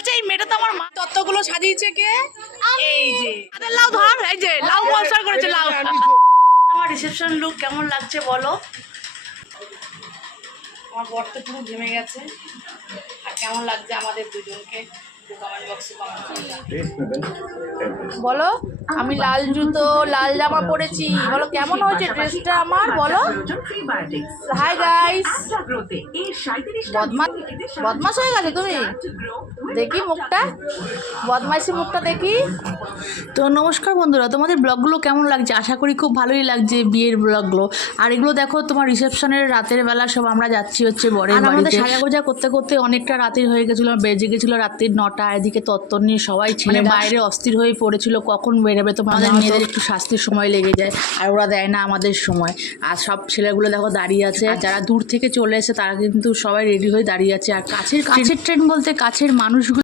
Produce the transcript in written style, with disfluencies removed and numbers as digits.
বলছে এই মেয়েটা তো আমার মা। তত্ত্বগুলো সাজিয়েছে কে? এই যে আরে লাউ ধর, এই যে লাউ স্পন্সর করেছে লাউ। আমার রিসেপশন লুক কেমন লাগছে বলো? আমার বর তো পুরো ঘেমে গেছে। আর কেমন লাগছে আমাদের দুজনকে কমেন্ট বক্সে কমেন্ট বলো। আমি লাল জুতো লাল জামা পরেছি, বলো কেমন হয়েছে ড্রেসটা আমার বলো। Hi guys. বদমাশ হয়ে গেছে তুমি, দেখি মুখটা, বদমাইশি মুখটা দেখি। তো নমস্কার বন্ধুরা, তোমাদের ব্লগগুলো কেমন লাগছে? আশা করি খুব ভালোই লাগছে বিয়ের ব্লগগুলো। আর এগুলো দেখো তোমার রিসেপশনের রাতের বেলা সব আমরা যাচ্ছি হচ্ছে বরের বাড়িতে। আমাদের সাজাগোজা করতে করতে অনেকটা রাতের হয়ে গেছিলো, বেজে গেছিলো রাত্রির 9টা। এদিকে তত্ত্ব নিয়ে সবাই ছেলে বাইরে অস্থির হয়ে পড়েছিল কখন বেরোবে। তো আমাদের মেয়েদের একটু শাস্তির সময় লেগে যায়, আর ওরা দেয় না আমাদের সময়। আর সব ছেলেগুলো দেখো দাঁড়িয়ে আছে, আর যারা দূর থেকে চলে এসে তারা কিন্তু সবাই রেডি হয়ে দাঁড়িয়ে আছে। আর কাছের ট্রেন বলতে কাছের মানুষগুলো